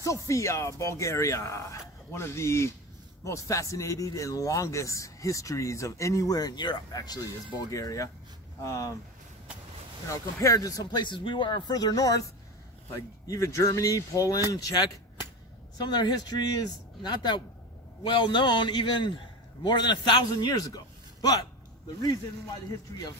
Sofia, Bulgaria. One of the most fascinating and longest histories of anywhere in Europe, actually, is Bulgaria. You know, compared to some places we were further north, like even Germany, Poland, Czech, some of their history is not that well known, even more than 1,000 years ago. But the reason why the history of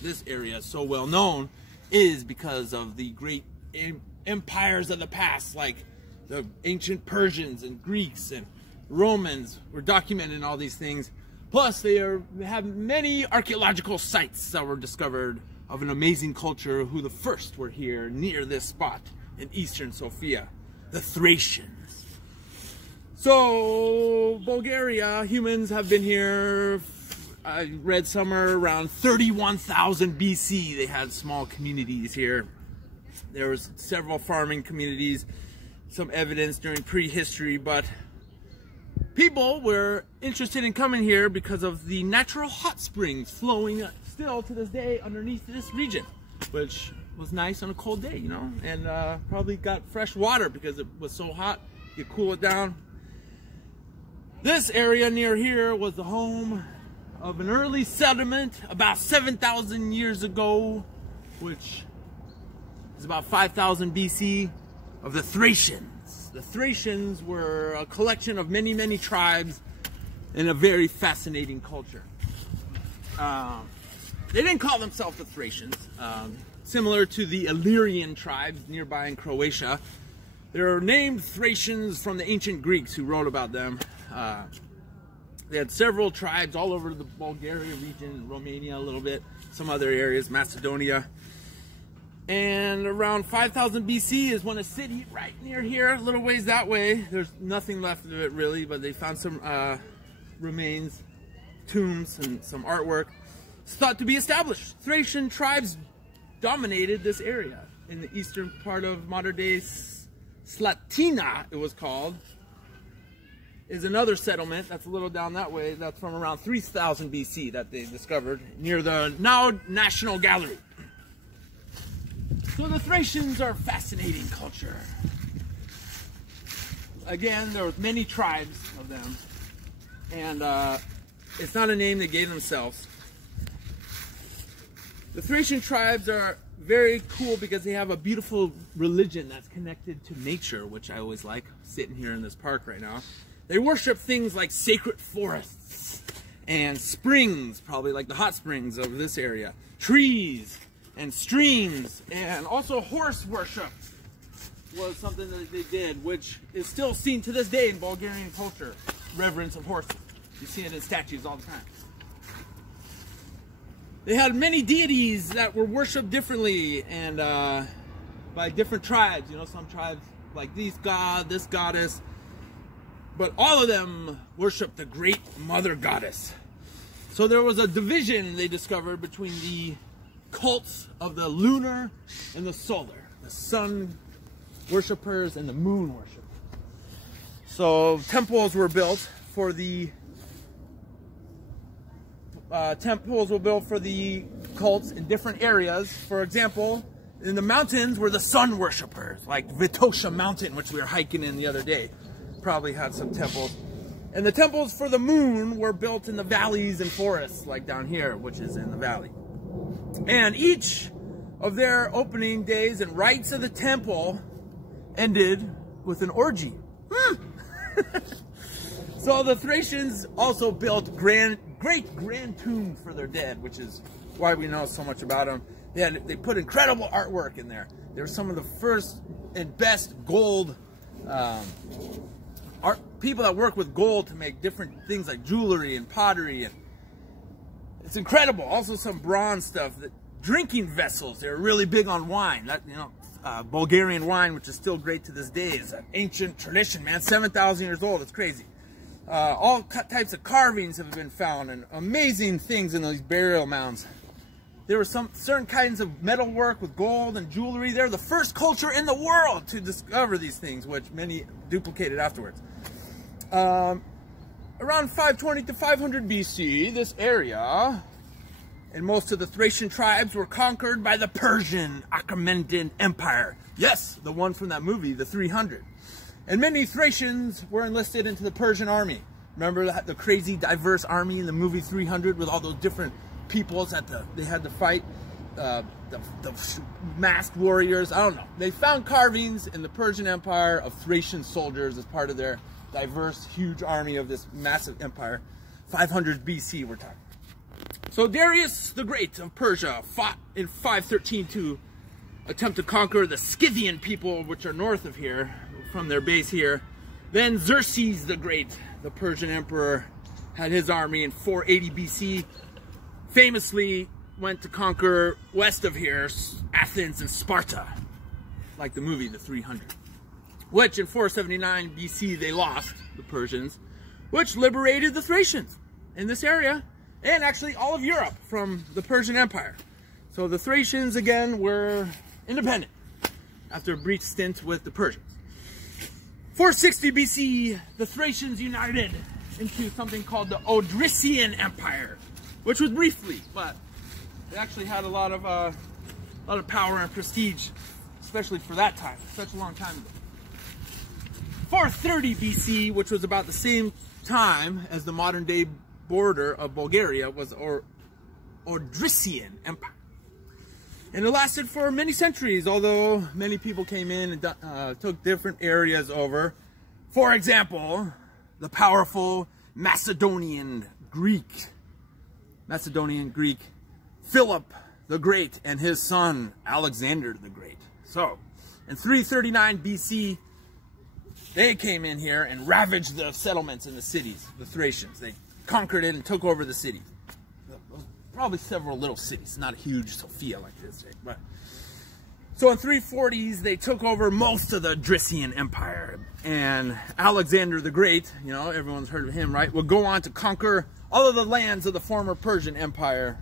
this area is so well known is because of the great empires of the past, like the ancient Persians and Greeks and Romans were documented in all these things. Plus, they have many archaeological sites that were discovered of an amazing culture who the first were here near this spot in eastern Sofia, the Thracians. So, Bulgaria, humans have been here, I read somewhere around 31,000 BC. They had small communities here. There was several farming communities, some evidence during prehistory, but people were interested in coming here because of the natural hot springs flowing still to this day underneath this region, which was nice on a cold day, you know, and probably got fresh water because it was so hot. You cool it down. This area near here was the home of an early settlement about 7,000 years ago, which is about 5000 BC, of the Thracians. The Thracians were a collection of many, many tribes in a very fascinating culture. They didn't call themselves the Thracians. Similar to the Illeryian tribes nearby in Croatia, they were named Thracians from the ancient Greeks who wrote about them. They had several tribes all over the Bulgaria region, Romania a little bit, some other areas, Macedonia. And around 5000 BC is when a city right near here, a little ways that way, there's nothing left of it really, but they found some remains, tombs, and some artwork. It's thought to be established. Thracian tribes dominated this area in the eastern part of modern day Slatina, it was called. Is another settlement that's a little down that way. That's from around 3000 BC that they discovered near the now National Gallery. So the Thracians are a fascinating culture. Again, there were many tribes of them, and it's not a name they gave themselves. The Thracian tribes are very cool because they have a beautiful religion that's connected to nature, which I always like, sitting here in this park right now. They worship things like sacred forests and springs, probably like the hot springs of this area, trees and streams, and also horse worship was something that they did, which is still seen to this day in Bulgarian culture, reverence of horses. You see it in statues all the time. They had many deities that were worshipped differently and by different tribes. You know, some tribes like this god, this goddess, but all of them worship the great mother goddess. So there was a division they discovered between the cults of the lunar and the solar, the sun worshippers and the moon worshippers. So temples were built for the cults in different areas. For example, in the mountains were the sun worshippers, like Vitosha mountain, which we were hiking in the other day. Probably had some temples. And the temples for the moon were built in the valleys and forests, like down here, which is in the valley. And each of their opening days and rites of the temple ended with an orgy. So the Thracians also built great grand tombs for their dead, which is why we know so much about them. They put incredible artwork in there. They were some of the first and best gold people that work with gold to make different things like jewelry and pottery, and it's incredible. Also some bronze stuff, drinking vessels. They're really big on wine. That, you know, Bulgarian wine, which is still great to this day, is an ancient tradition, man. 7,000 years old. It's crazy. All types of carvings have been found and amazing things in these burial mounds. There were some certain kinds of metal work with gold and jewelry. They're the first culture in the world to discover these things, which many duplicated afterwards. Around 520 to 500 BC, this area and most of the Thracian tribes were conquered by the Persian Achaemenid Empire. Yes, the one from that movie, the 300. And many Thracians were enlisted into the Persian army. Remember the crazy diverse army in the movie 300 with all those different peoples that they had to fight? The masked warriors, I don't know. They found carvings in the Persian Empire of Thracian soldiers as part of their diverse, huge army of this massive empire. 500 BC we're talking. So Darius the Great of Persia fought in 513 to attempt to conquer the Scythian people, which are north of here, from their base here. Then Xerxes the Great, the Persian emperor, had his army in 480 BC, famously went to conquer west of here, Athens and Sparta, like the movie The 300, which in 479 BC they lost, the Persians, which liberated the Thracians in this area, and actually all of Europe from the Persian Empire. So the Thracians, again, were independent after a brief stint with the Persians. 460 BC, the Thracians united into something called the Odrysian Empire, which was briefly, but it actually had a lot of power and prestige, especially for that time, such a long time ago. 430 BC, which was about the same time as the modern-day border of Bulgaria, was Odrysian Empire. And it lasted for many centuries, although many people came in and took different areas over. For example, the powerful Macedonian Greek Philip the Great and his son Alexander the Great. So, in 339 BC, they came in here and ravaged the settlements in the cities, the Thracians. They conquered it and took over the city. Probably several little cities, not a huge Sofia like this. But so in 340s, they took over most of the Odrysian Empire. And Alexander the Great, you know, everyone's heard of him, right, would go on to conquer all of the lands of the former Persian Empire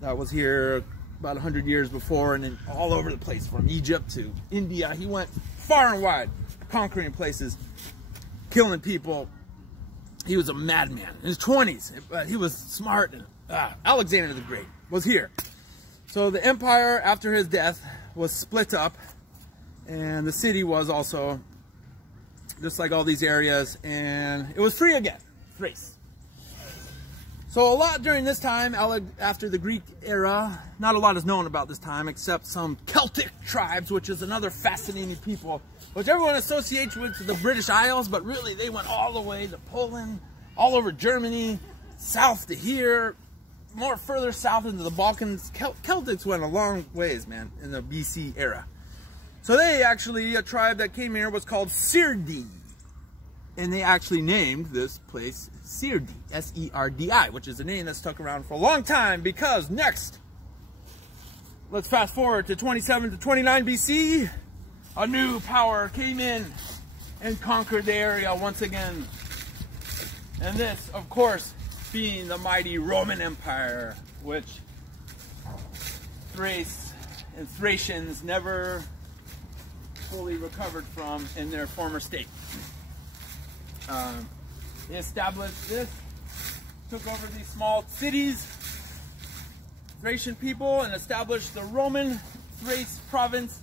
that was here about 100 years before, and then all over the place, from Egypt to India. He went far and wide, conquering places, killing people. He was a madman in his 20s, but he was smart. And Alexander the Great was here. So the empire, after his death, was split up, and the city was also just like all these areas, and it was free again, Thrace. So a lot during this time, after the Greek era, not a lot is known about this time except some Celtic tribes, which is another fascinating people, which everyone associates with the British Isles, but really they went all the way to Poland, all over Germany, south to here, more further south into the Balkans. Celtics went a long ways, man, in the BC era. So they actually, a tribe that came here was called Serdi. And they actually named this place Serdi, S-E-R-D-I, which is a name that's stuck around for a long time, because next, let's fast forward to 27 to 29 BC, a new power came in and conquered the area once again. And this, of course, being the mighty Roman Empire, which Thrace and Thracians never fully recovered from in their former state. They established this, took over these small cities, Thracian people, and established the Roman Thrace province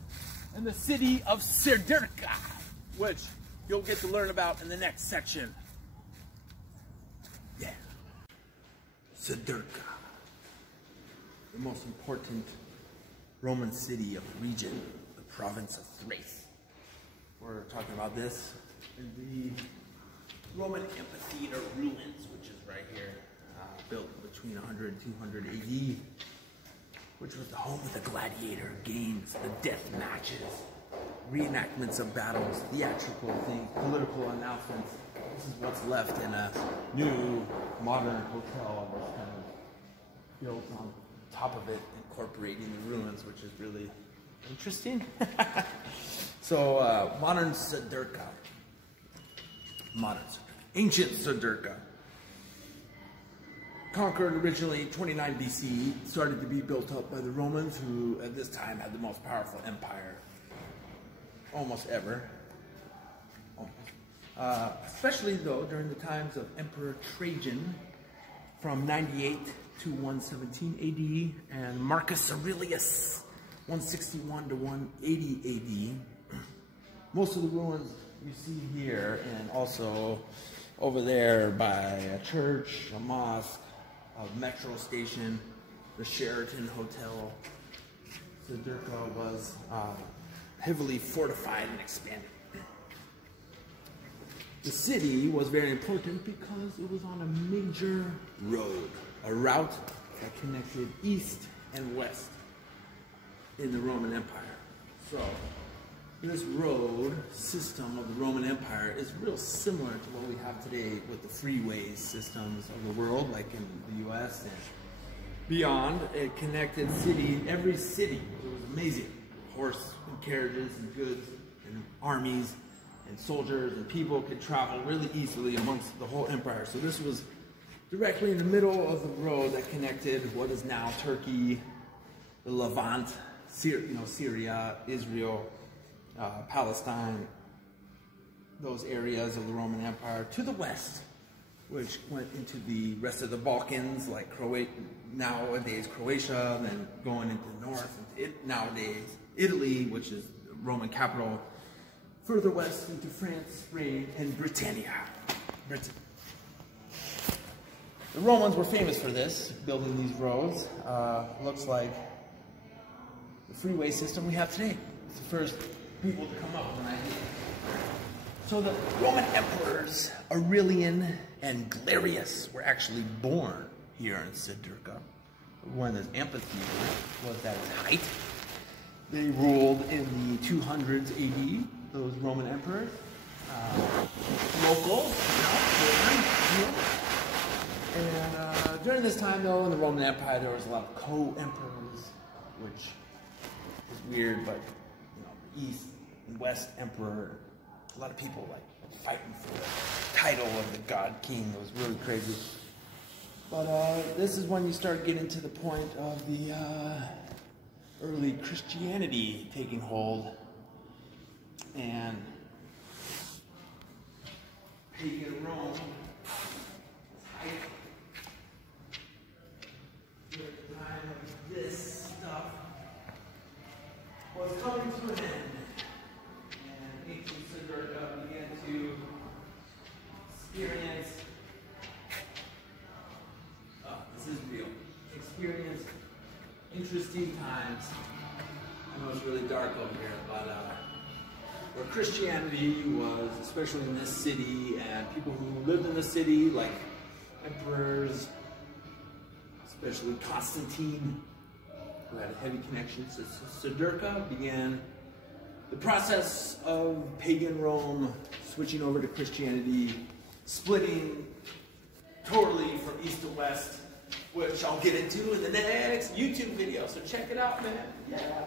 and the city of Serdika, which you'll get to learn about in the next section. Yeah. Serdika, the most important Roman city of the region, the province of Thrace. We're talking about this in the Roman amphitheater ruins, which is right here, built between 100 and 200 AD, which was the home of the gladiator games, the death matches, reenactments of battles, theatrical things, political announcements. This is what's left in a new modern hotel that's kind of built on top of it, incorporating the ruins, which is really interesting. So modern Serdika. Ancient Serdika, conquered originally 29 BC, started to be built up by the Romans, who at this time had the most powerful empire almost ever. Especially though during the times of Emperor Trajan from 98 to 117 AD, and Marcus Aurelius 161 to 180 AD. Most of the ruins you see here, and also over there by a church, a mosque, a metro station, the Sheraton Hotel. Serdika was heavily fortified and expanded. The city was very important because it was on a major road, a route that connected east and west in the Roman Empire. So this road system of the Roman Empire is real similar to what we have today with the freeway systems of the world, like in the US and beyond. It connected every city. It was amazing. Horse and carriages and goods and armies and soldiers and people could travel really easily amongst the whole empire. So this was directly in the middle of the road that connected what is now Turkey, the Levant, Syria, Israel, Palestine, those areas of the Roman Empire, to the west, which went into the rest of the Balkans, like nowadays Croatia, then going into the north, nowadays Italy, which is the Roman capital, further west into France, Spain, and Britannia. Britain. The Romans were famous for this, building these roads. Looks like the freeway system we have today. It's the first people to come up with an idea. So the Roman emperors Aurelian and Galerius were actually born here in Serdika. When this amphitheater was at its height. They ruled in the 200s AD, those Roman emperors. Local, and during this time, though, in the Roman Empire, there was a lot of co-emperors, which is weird, but the East and West emperor, a lot of people like fighting for the title of the god king. It was really crazy. But this is when you start getting to the point of the early Christianity taking hold, and pagan Rome. At the time of this stuff was coming to an end, and ancient Serdika began to experience. This is real. Experience interesting times. I know it's really dark over here, but where Christianity was, especially in this city, and people who lived in the city, like emperors, especially Constantine, who had a heavy connection to Serdika, began the process of pagan Rome switching over to Christianity, splitting totally from east to west, which I'll get into in the next YouTube video. So check it out, man. Yeah.